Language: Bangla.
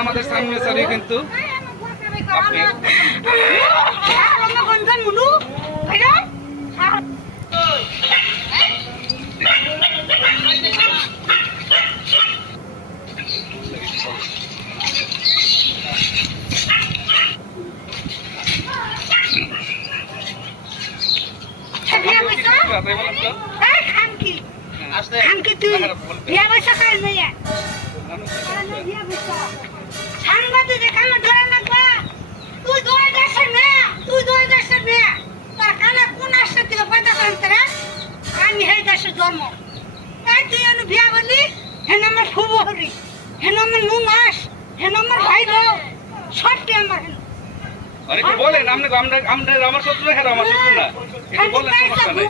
আমাদের সামনে সারি কিন্তু আমি এই দেশে জন্ম তাই তুই আমি বিয়া বলি হেন আমার খুব হরি হেন আমার নুনাস হেন আমার ভাই সবটি আমার বলেন আপনি আমার শত্রু না আমার শত্রু না বলেন সমস্যা নাই